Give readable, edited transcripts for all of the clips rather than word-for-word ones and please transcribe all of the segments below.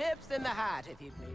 tips in the hat, if you please.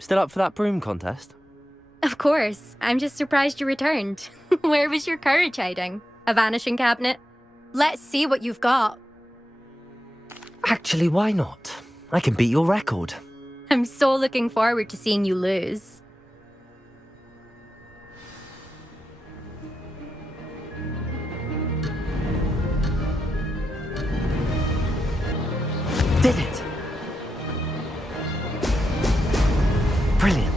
Still up for that broom contest? Of course. I'm just surprised you returned. Where was your courage hiding? A vanishing cabinet? Let's see what you've got. Actually, why not? I can beat your record. I'm so looking forward to seeing you lose. Did it! Brilliant.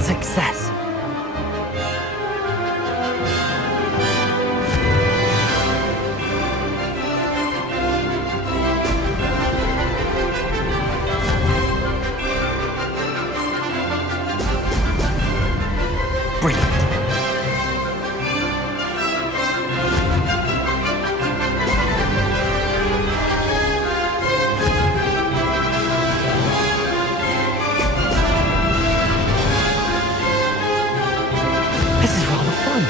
Success. Brilliant. This is rather fun.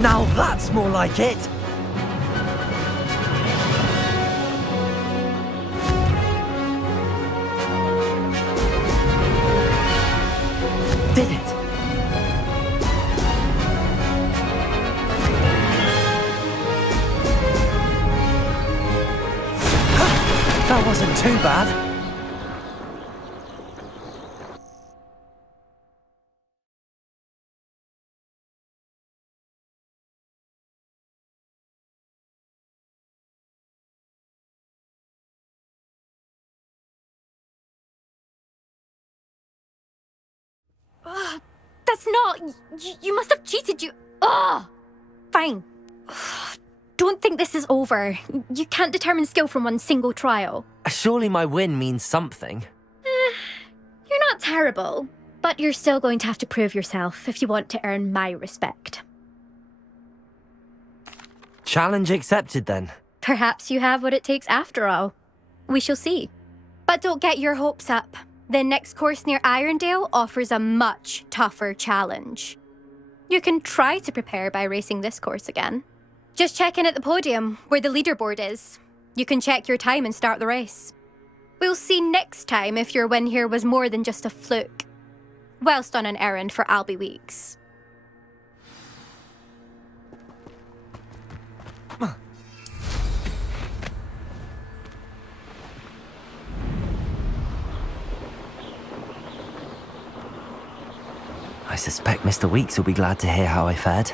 Now that's more like it! Did it? That wasn't too bad. That's not... You must have cheated, you... Ugh! Fine. Don't think this is over. You can't determine skill from one single trial. Surely my win means something. You're not terrible, but you're still going to have to prove yourself if you want to earn my respect. Challenge accepted then. Perhaps you have what it takes after all. We shall see. But don't get your hopes up. The next course near Irondale offers a much tougher challenge. You can try to prepare by racing this course again. Just check in at the podium, where the leaderboard is. You can check your time and start the race. We'll see next time if your win here was more than just a fluke. Whilst on an errand for Albie Weeks. I suspect Mr. Weeks will be glad to hear how I fared.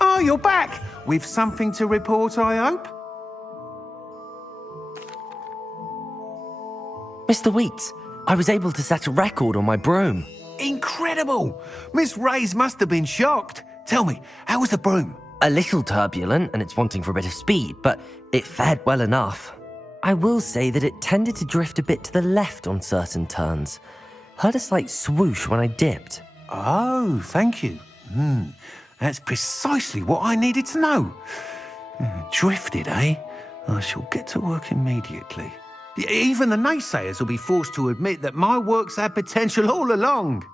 Oh, you're back! With something to report, I hope? Mr. Weeks, I was able to set a record on my broom. Incredible! Miss Ray's must have been shocked. Tell me, how was the broom? A little turbulent and it's wanting for a bit of speed, but it fared well enough. I will say that it tended to drift a bit to the left on certain turns. Heard a slight swoosh when I dipped. Oh, thank you. That's precisely what I needed to know. Drifted, eh? I shall get to work immediately. Even the naysayers will be forced to admit that my work's had potential all along.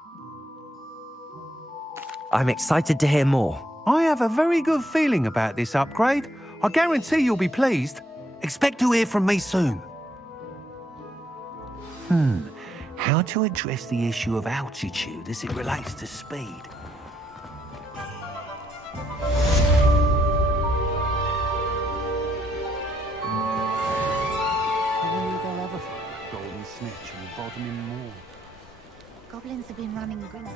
I'm excited to hear more. I have a very good feeling about this upgrade. I guarantee you'll be pleased. Expect to hear from me soon. How to address the issue of altitude as it relates to speed? Golden snitch and bottoming more. Goblins have been running green.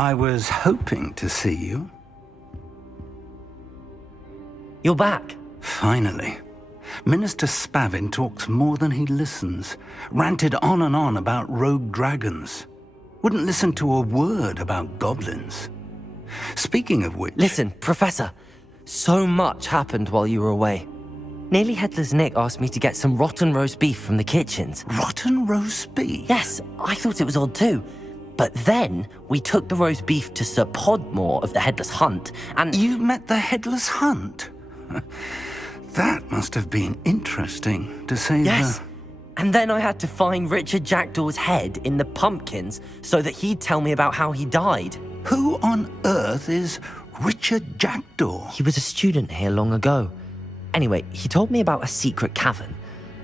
I was hoping to see you. You're back. Finally. Minister Spavin talks more than he listens. Ranted on and on about rogue dragons. Wouldn't listen to a word about goblins. Speaking of which... Listen, Professor. So much happened while you were away. Nearly Headless Nick asked me to get some rotten roast beef from the kitchens. Rotten roast beef? Yes, I thought it was odd too. But then we took the roast beef to Sir Podmore of the Headless Hunt, and... You met the Headless Hunt? That must have been interesting, to say Yes. And then I had to find Richard Jackdaw's head in the pumpkins so that he'd tell me about how he died. Who on earth is Richard Jackdaw? He was a student here long ago. Anyway, he told me about a secret cavern.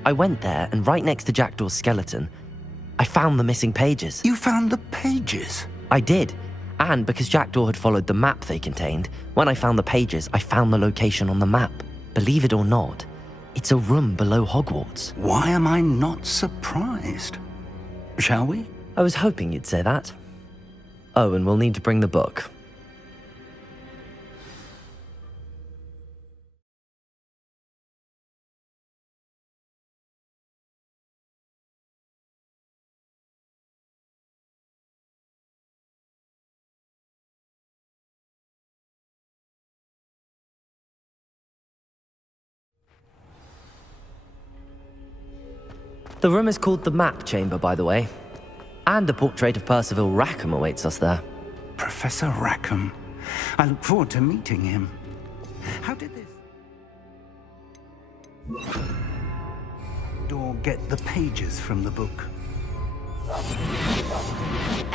I went there, and right next to Jackdaw's skeleton, I found the missing pages. You found the pages? I did. And because Jackdaw had followed the map they contained, when I found the pages, I found the location on the map. Believe it or not, it's a room below Hogwarts. Why am I not surprised? Shall we? I was hoping you'd say that. Oh, and we'll need to bring the book. The room is called the Map Chamber, by the way. And a portrait of Percival Rackham awaits us there. Professor Rackham. I look forward to meeting him. How did this door get the pages from the book?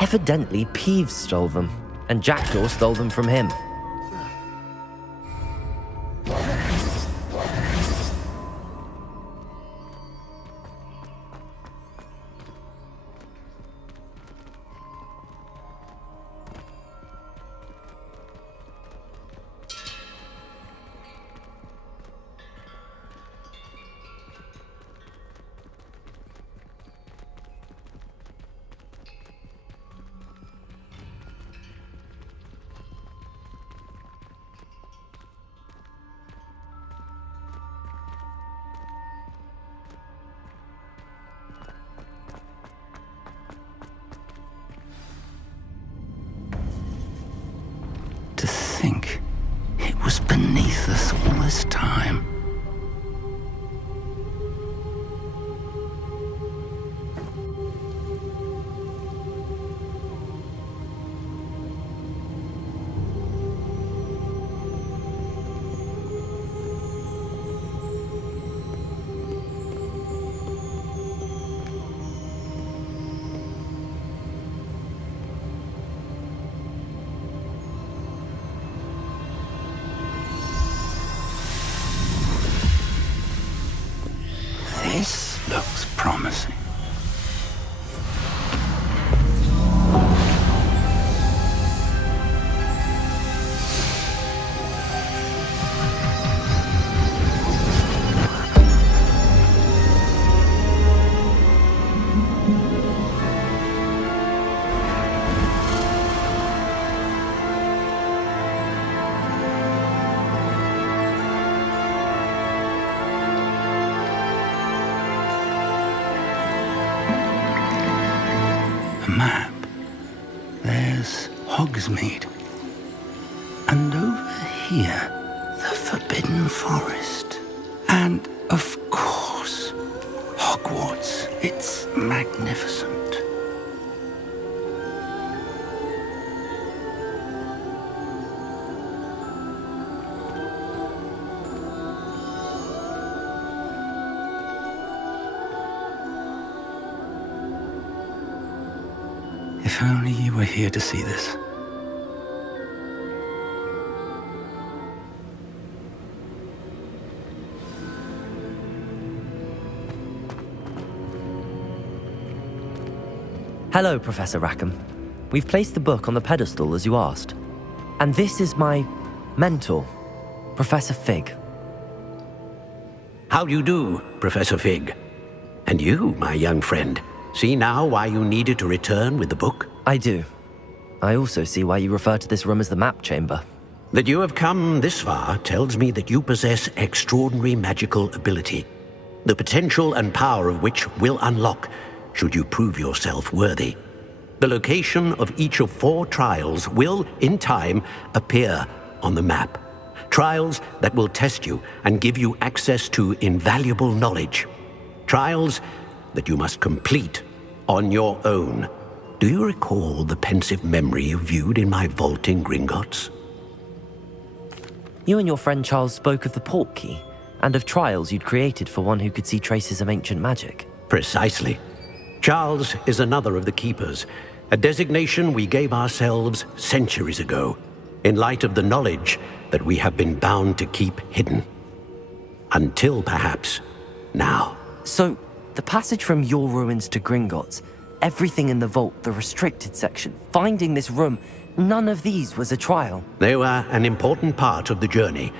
Evidently, Peeves stole them, and Jackdaw stole them from him. To think it was beneath us all this time. This looks promising. Map. There's Hogsmeade. And over here, the Forbidden Forest. And, of course, Hogwarts. It's magnificent. If only you were here to see this. Hello, Professor Rackham. We've placed the book on the pedestal as you asked. And this is my mentor, Professor Fig. How do you do, Professor Fig? And you, my young friend, see now why you needed to return with the book? I do. I also see why you refer to this room as the map chamber. That you have come this far tells me that you possess extraordinary magical ability, the potential and power of which will unlock should you prove yourself worthy. The location of each of 4 trials will, in time, appear on the map. Trials that will test you and give you access to invaluable knowledge. Trials that you must complete on your own. Do you recall the pensive memory you viewed in my vault in Gringotts? You and your friend Charles spoke of the port key, and of trials you'd created for one who could see traces of ancient magic. Precisely. Charles is another of the Keepers, a designation we gave ourselves centuries ago, in light of the knowledge that we have been bound to keep hidden. Until, perhaps, now. So, the passage from your ruins to Gringotts, everything in the vault, the restricted section, finding this room, none of these was a trial. They were an important part of the journey,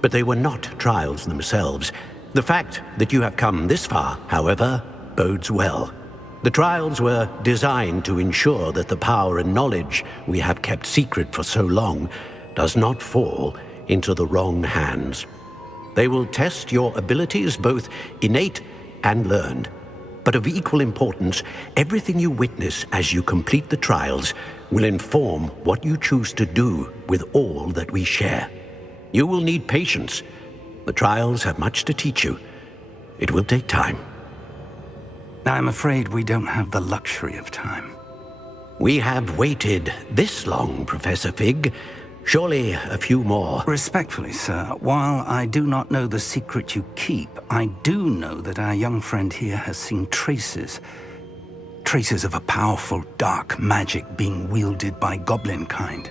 but they were not trials themselves. The fact that you have come this far, however, bodes well. The trials were designed to ensure that the power and knowledge we have kept secret for so long does not fall into the wrong hands. They will test your abilities, both innate and learned. But of equal importance, everything you witness as you complete the trials will inform what you choose to do with all that we share. You will need patience. The trials have much to teach you. It will take time. I'm afraid we don't have the luxury of time. We have waited this long, Professor Fig. Surely a few more. Respectfully, sir, while I do not know the secret you keep, I do know that our young friend here has seen traces of a powerful dark magic being wielded by goblin kind.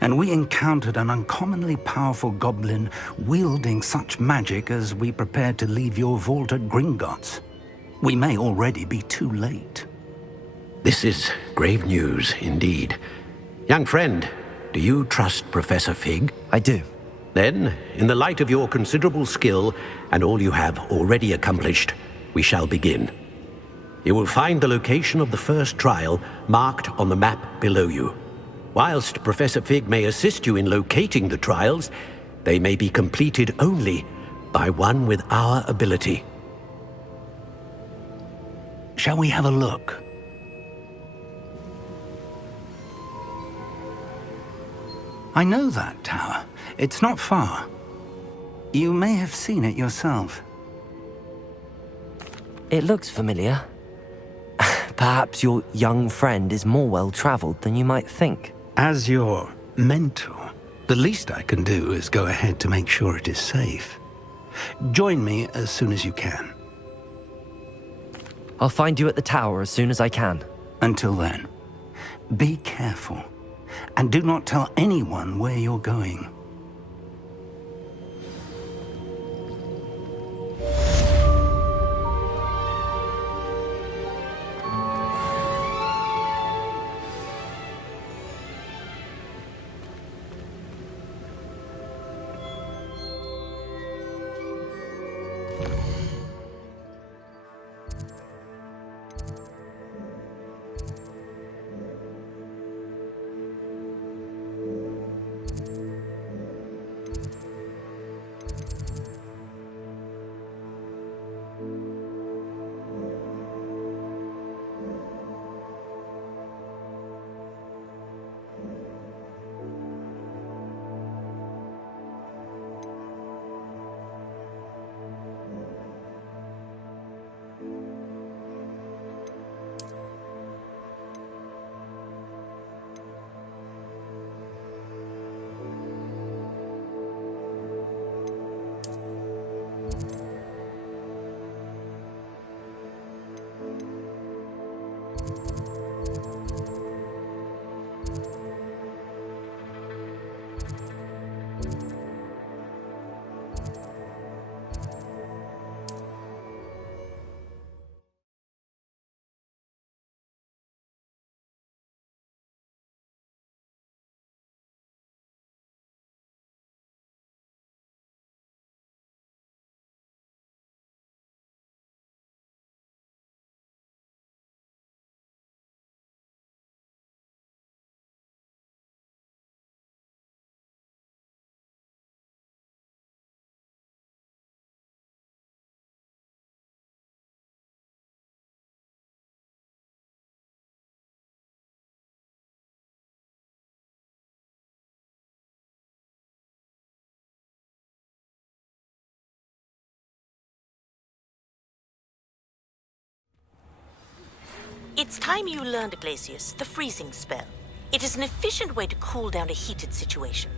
And we encountered an uncommonly powerful goblin wielding such magic as we prepared to leave your vault at Gringotts. We may already be too late. This is grave news indeed. Young friend, do you trust Professor Fig? I do. Then, in the light of your considerable skill and all you have already accomplished, we shall begin. You will find the location of the first trial marked on the map below you. Whilst Professor Fig may assist you in locating the trials, they may be completed only by one with our ability. Shall we have a look? I know that tower. It's not far. You may have seen it yourself. It looks familiar. Perhaps your young friend is more well-traveled than you might think. As your mentor, the least I can do is go ahead to make sure it is safe. Join me as soon as you can. I'll find you at the tower as soon as I can. Until then, be careful, and do not tell anyone where you're going. It's time you learned, Glacius, the freezing spell. It is an efficient way to cool down a heated situation.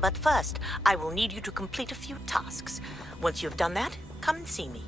But first, I will need you to complete a few tasks. Once you have done that, come and see me.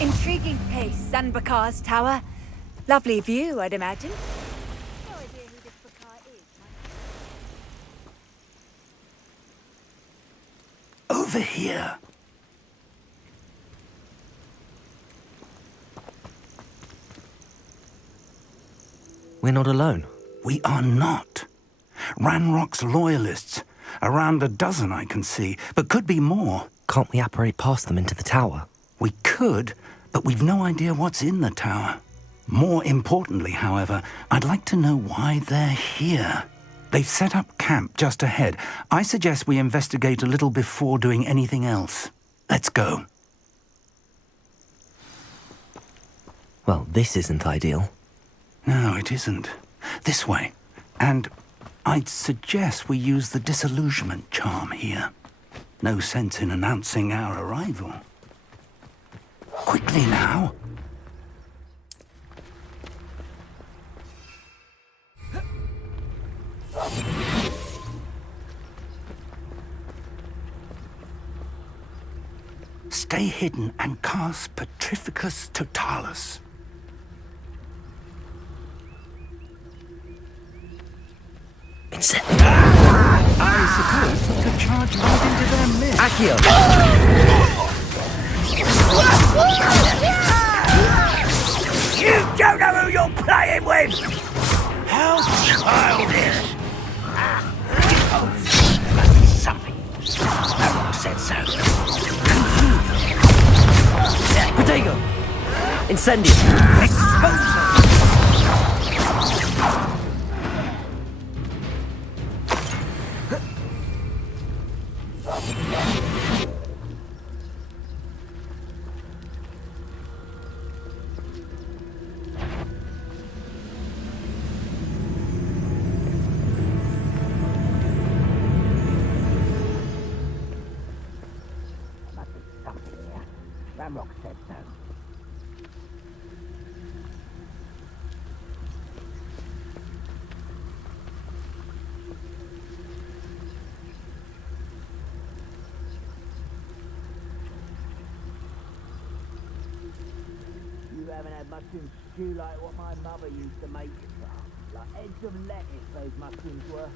Intriguing place, Sanbakar's tower. Lovely view, I'd imagine. No idea who this Bakar is. Over here. We're not alone. We are not. Ranrock's loyalists. Around a dozen I can see, but could be more. Can't we apparate past them into the tower? We could, but we've no idea what's in the tower. More importantly, however, I'd like to know why they're here. They've set up camp just ahead. I suggest we investigate a little before doing anything else. Let's go. Well, this isn't ideal. No, it isn't. This way. And I'd suggest we use the disillusionment charm here. No sense in announcing our arrival. Quickly now. Stay hidden and cast Petrificus Totalis. I suppose we could charge right into their midst. Accio! You don't know who you're playing with! How childish! Something. Everyone said so. Protego! Incendio! Expose them! Ramrock said so. You haven't had mushroom stew like what my mother used to make it from. Like heads of lettuce, those mushrooms were.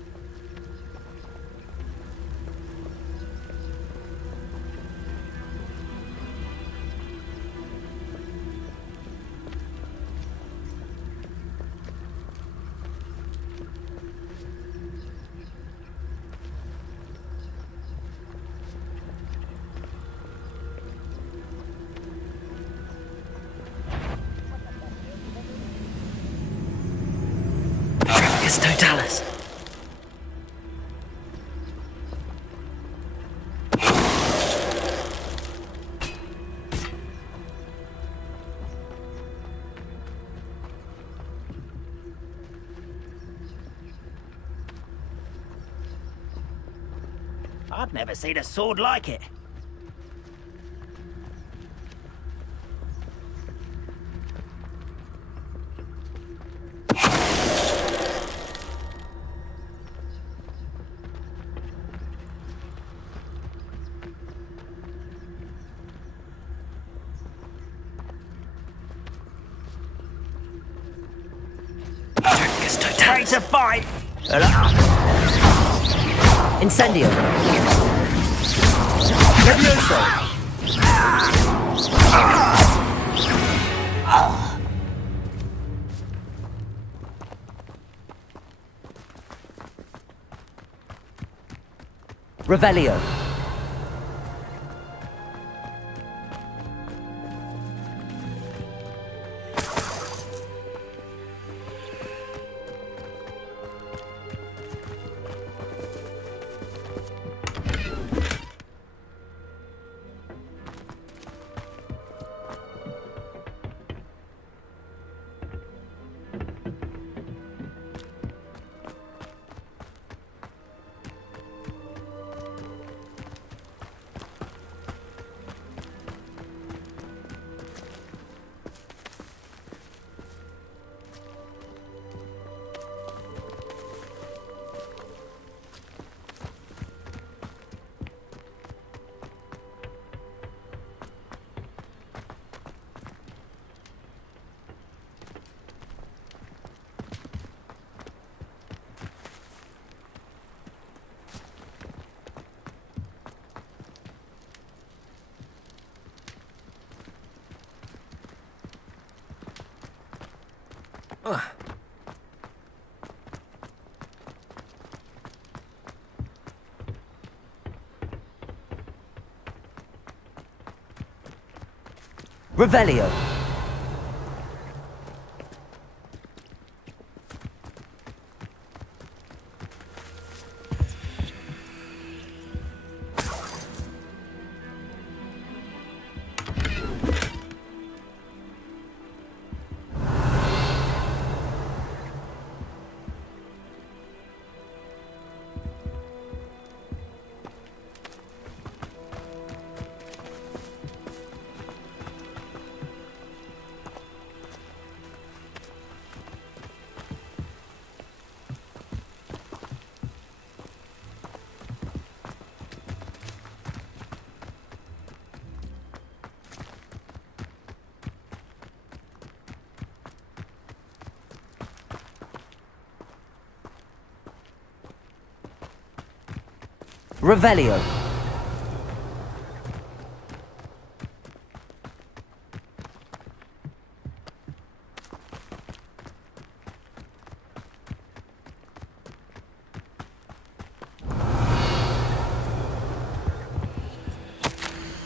It's Totalis. I've never seen a sword like it. Ready to fight! Incendio. Levioso. Revelio. Revelio. Revelio.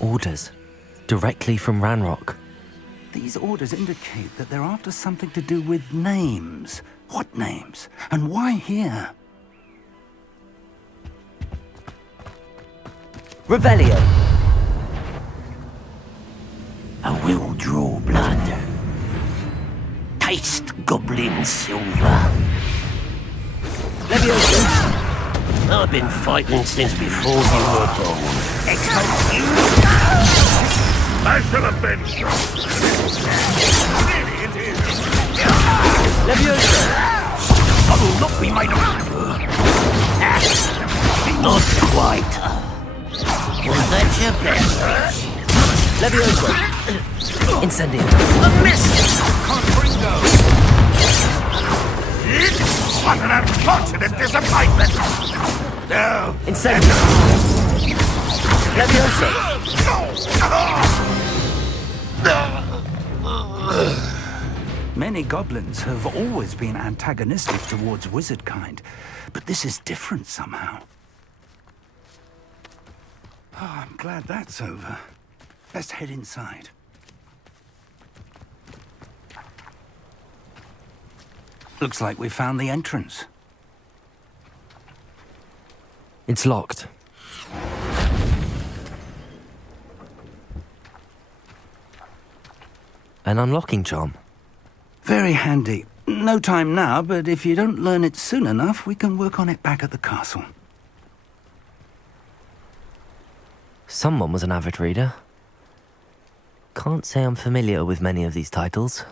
Orders. Directly from Ranrock. These orders indicate that they're after something to do with names. What names? And why here? Revelio. I will draw blood. Taste goblin silver. Levioso. I've been fighting since before you were born. I shall have been. Levioso. I will not be made of. Not quite. Was that your best? Levioso. Incendio. A miss! Can't bring those. What an unfortunate disappointment! No. Incendio. Levioso. Many goblins have always been antagonistic towards wizard kind, but this is different somehow. Oh, I'm glad that's over. Let's head inside. Looks like we found the entrance. It's locked. An unlocking charm. Very handy. No time now, but if you don't learn it soon enough, we can work on it back at the castle. Someone was an avid reader. Can't say I'm familiar with many of these titles.